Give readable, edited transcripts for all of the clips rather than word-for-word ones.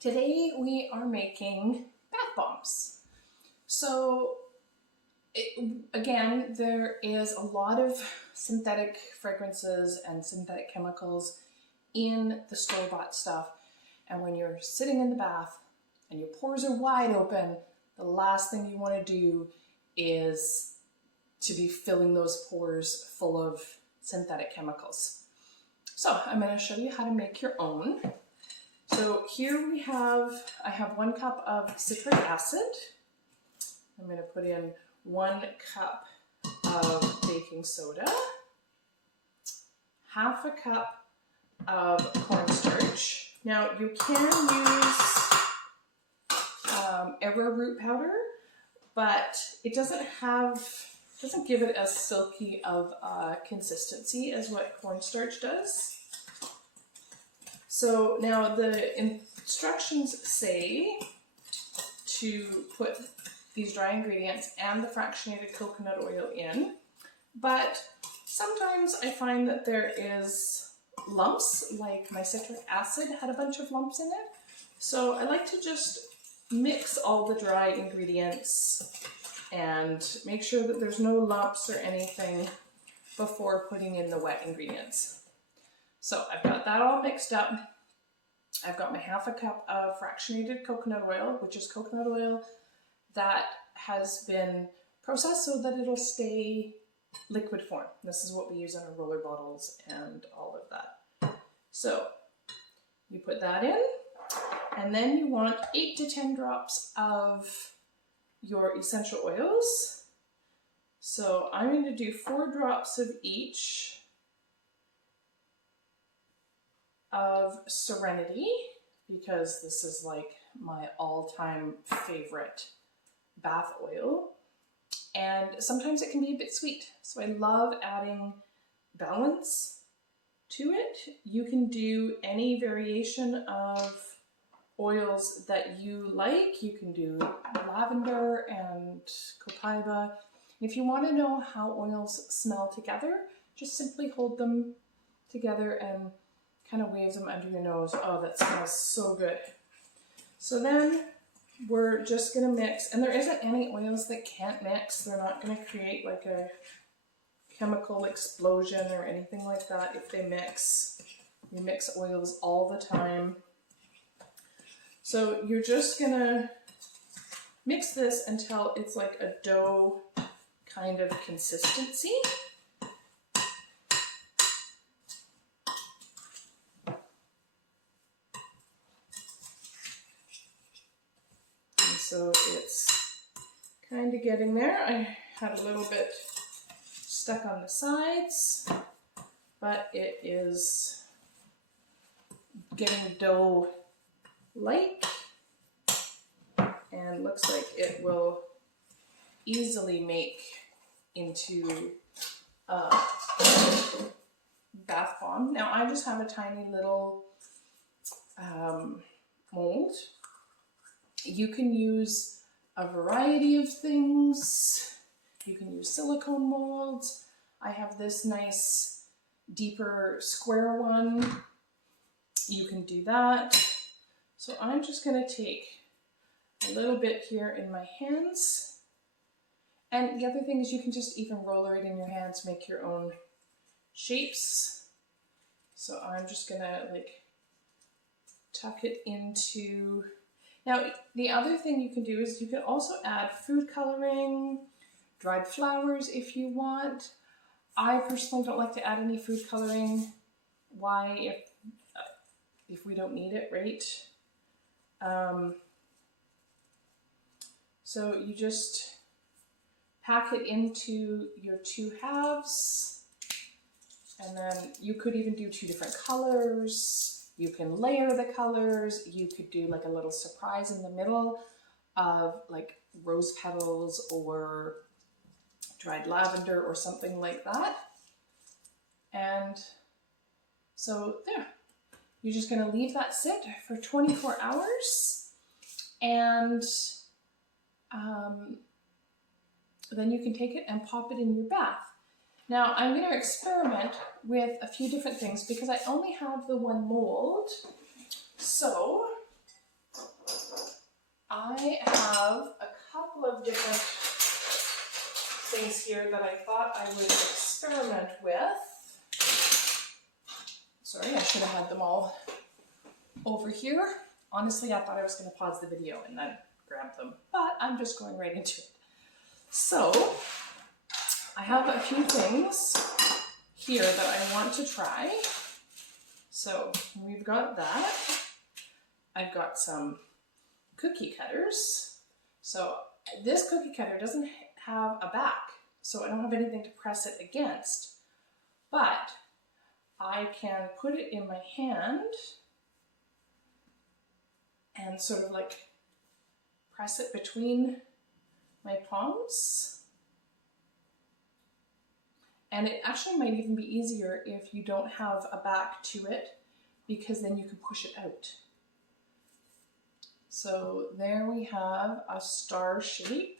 Today we are making bath bombs. So again, there is a lot of synthetic fragrances and synthetic chemicals in the store-bought stuff. And when you're sitting in the bath and your pores are wide open, the last thing you want to do is to be filling those pores full of synthetic chemicals. So I'm going to show you how to make your own. So here I have 1 cup of citric acid. I'm going to put in 1 cup of baking soda, half a cup of cornstarch. Now you can use arrowroot powder, but it doesn't give it as silky of a consistency as what cornstarch does. So now the instructions say to put these dry ingredients and the fractionated coconut oil in, but sometimes I find that there is lumps, like my citric acid had a bunch of lumps in it. So I like to just mix all the dry ingredients and make sure that there's no lumps or anything before putting in the wet ingredients. So I've got that all mixed up. I've got my half a cup of fractionated coconut oil, which is coconut oil that has been processed so that it'll stay liquid form. This is what we use in our roller bottles and all of that. So you put that in, and then you want 8 to 10 drops of your essential oils. So I'm going to do 4 drops of each of Serenity, because this is like my all-time favorite bath oil, and sometimes it can be a bit sweet, so I love adding balance to it. You can do any variation of oils that you like. You can do lavender and copaiba. If you want to know how oils smell together, just simply hold them together and kind of wave them under your nose. Oh, that smells so good. So then we're just going to mix, and there isn't any oils that can't mix. They're not going to create like a chemical explosion or anything like that if they mix. You mix oils all the time. So you're just going to mix this until it's like a dough kind of consistency. So it's kind of getting there. I had a little bit stuck on the sides, but it is getting dough-like and looks like it will easily make into a bath bomb. Now I just have a tiny little mold. You can use a variety of things. You can use silicone molds. I have this nice deeper square one. You can do that. So I'm just going to take a little bit here in my hands. And the other thing is you can just even roller it in your hands, make your own shapes. So I'm just going to like tuck it into. Now, the other thing you can do is you can also add food coloring, dried flowers if you want. I personally don't like to add any food coloring. Why, if we don't need it, right? So you just pack it into your 2 halves, and then you could even do 2 different colors. You can layer the colors. You could do like a little surprise in the middle of like rose petals or dried lavender or something like that. And so there, you're just going to leave that sit for 24 hours, and then you can take it and pop it in your bath. Now I'm going to experiment with a few different things because I only have the 1 mold. So I have a couple of different things here that I thought I would experiment with. Sorry, I should have had them all over here. Honestly, I thought I was going to pause the video and then grab them, but I'm just going right into it. So, I have a few things here that I want to try. So, we've got that. I've got some cookie cutters. So, this cookie cutter doesn't have a back, so I don't have anything to press it against, but I can put it in my hand and sort of like press it between my palms. And it actually might even be easier if you don't have a back to it, because then you can push it out. So there we have a star shape.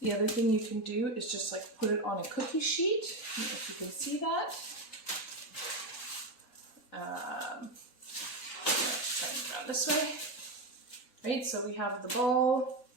The other thing you can do is just like put it on a cookie sheet, if you can see that. Let's try and grab this way. Right, so we have the ball,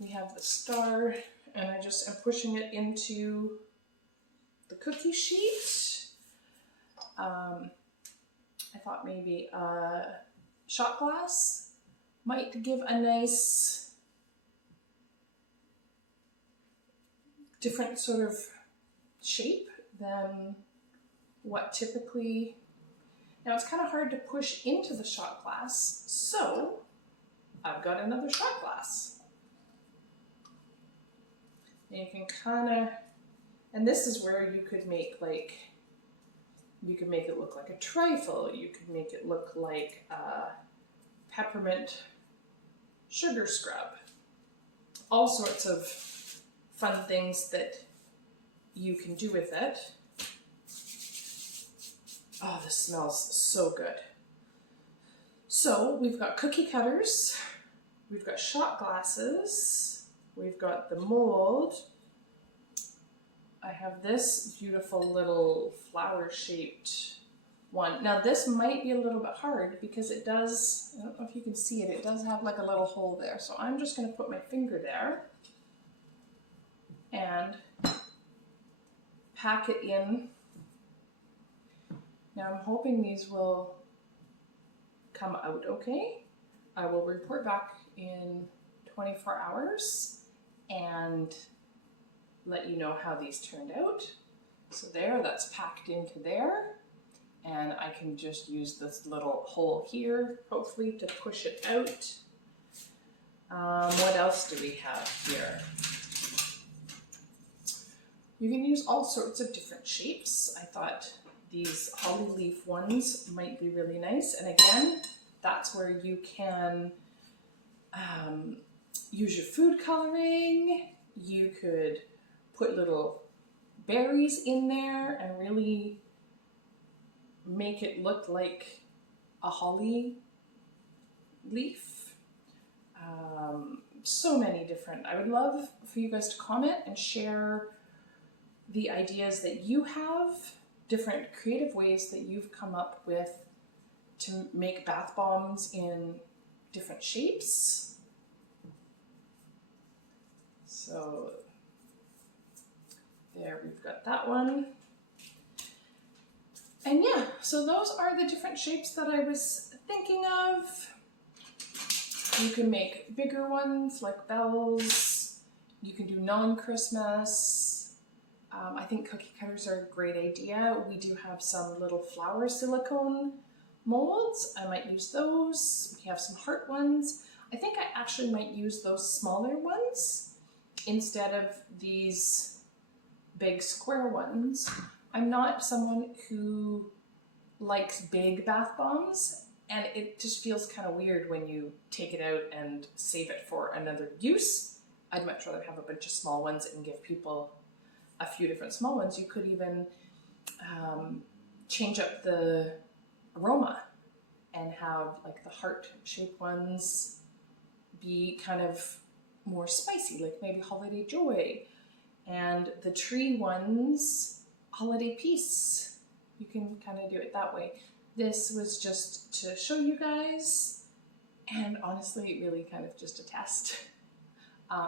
we have the star, and I just am pushing it into the cookie sheet. I thought maybe a shot glass might give a nice different sort of shape than what typically. Now it's kind of hard to push into the shot glass, so I've got another shot glass. And you can kind of, and this is where you could make like, you could make it look like a trifle, you could make it look like a peppermint sugar scrub. All sorts of fun things that you can do with it. Oh, this smells so good. So we've got cookie cutters, we've got shot glasses, we've got the mold. I have this beautiful little flower shaped one. Now this might be a little bit hard because it does, I don't know if you can see it, it does have like a little hole there. So I'm just going to put my finger there and pack it in. Now I'm hoping these will come out okay. I will report back in 24 hours and let you know how these turned out. So there, that's packed into there. And I can just use this little hole here, hopefully, to push it out. What else do we have here? You can use all sorts of different shapes. I thought these holly leaf ones might be really nice. And again, that's where you can use your food coloring. You could put little berries in there and really make it look like a holly leaf. So many different. I would love for you guys to comment and share the ideas that you have, different creative ways that you've come up with to make bath bombs in different shapes. So there, we've got that one. And yeah, so those are the different shapes that I was thinking of. You can make bigger ones like bells. You can do non-Christmas. I think cookie cutters are a great idea. We do have some little flower silicone molds. I might use those. We have some heart ones. I think I actually might use those smaller ones instead of these big square ones. I'm not someone who likes big bath bombs, and it just feels kind of weird when you take it out and save it for another use. I'd much rather have a bunch of small ones and give people a few different small ones. You could even change up the aroma and have like the heart-shaped ones be kind of more spicy, like maybe Holiday Joy, and the tree ones, Holiday Peace. You can kind of do it that way. This was just to show you guys, and and honestly really kind of just a test.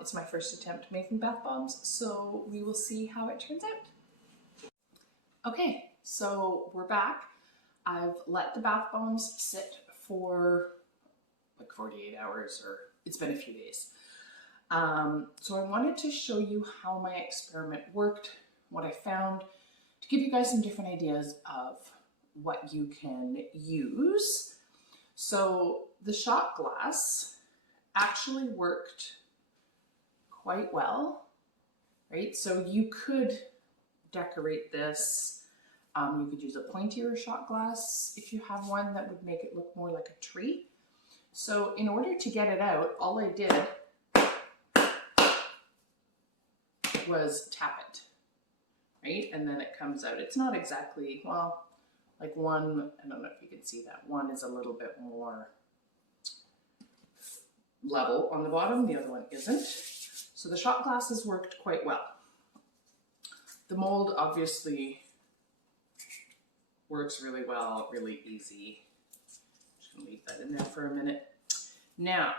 It's my first attempt making bath bombs, so we will see how it turns out. Okay, so we're back. I've let the bath bombs sit for like 48 hours, or it's been a few days. So I wanted to show you how my experiment worked, what I found, to give you guys some different ideas of what you can use. So the shot glass actually worked quite well, right? So you could decorate this. You could use a pointier shot glass if you have one that would make it look more like a tree. So in order to get it out, all I did was tap it, right? And then it comes out. It's not exactly, well, like one, I don't know if you can see that, one is a little bit more level on the bottom, the other one isn't. So the shot glasses worked quite well. The mold obviously works really well, really easy. Just gonna leave that in there for a minute. Now,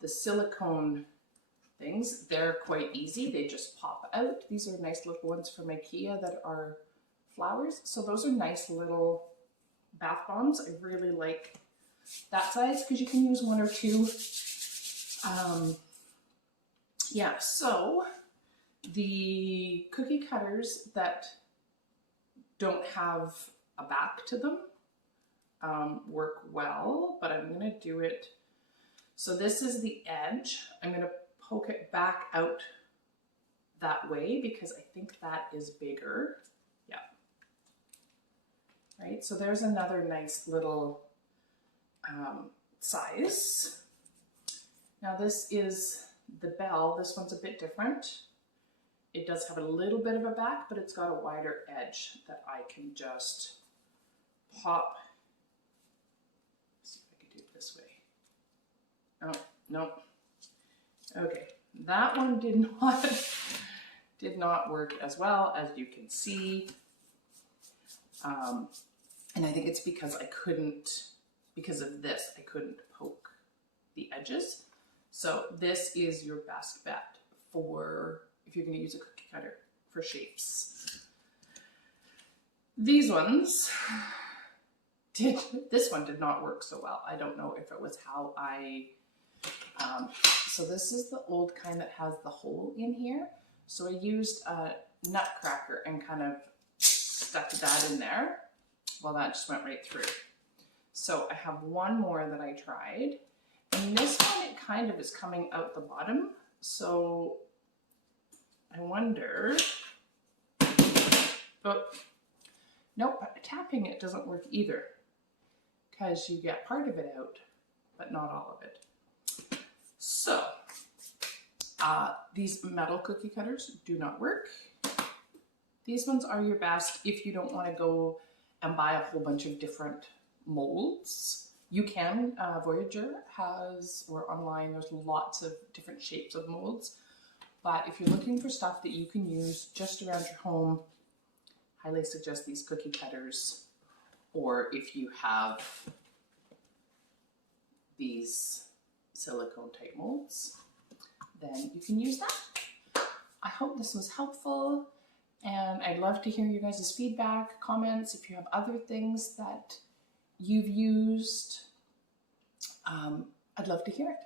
the silicone things, they're quite easy. They just pop out. These are nice little ones from IKEA that are flowers. So those are nice little bath bombs. I really like that size because you can use one or two. Yeah, so the cookie cutters that don't have a back to them work well, but I'm gonna do it. So this is the edge. I'm gonna poke it back out that way because I think that is bigger. Yeah. Right, so there's another nice little size. Now this is the bell. This one's a bit different. It does have a little bit of a back, but it's got a wider edge that I can just pop. Let's see if I can do it this way. Oh, no. Okay, that one did not work as well, as you can see. And I think it's because because of this, I couldn't poke the edges. So this is your best bet for if you're going to use a cookie cutter for shapes. These ones this one did not work so well. I don't know if it was how so this is the old kind that has the hole in here. So I used a nutcracker and kind of stuck that in there. Well, that just went right through. So I have one more that I tried. And this one, it kind of is coming out the bottom. So I wonder, oh, nope, tapping it doesn't work either because you get part of it out, but not all of it. So these metal cookie cutters do not work. These ones are your best if you don't want to go and buy a whole bunch of different molds. You can, Voyager has, or online, there's lots of different shapes of molds. But if you're looking for stuff that you can use just around your home, highly suggest these cookie cutters. Or if you have these silicone type molds, then you can use that. I hope this was helpful, and I'd love to hear your guys' feedback, comments, if you have other things that you've used. I'd love to hear it.